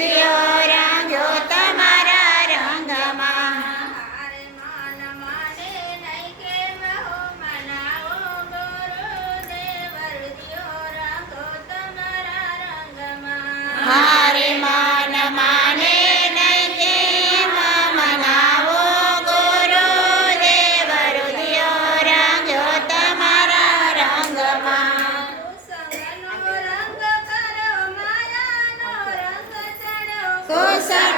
રુધિયો રાંગ્યો તમારા રંગમાં. હારે મન માને નહીં કેમ હો મનાવો ગુરુદેવ રુધિયો રાંગો તમારા રંગમાં. હારે મન માને નહીં કેમ મનાવો ગુરુદેવ રુધિયો રાંગ્યો તમારા રંગમાં. કુસંગનો રંગ કરો માયાનો રંગ ચડ્યો. કુસંગનો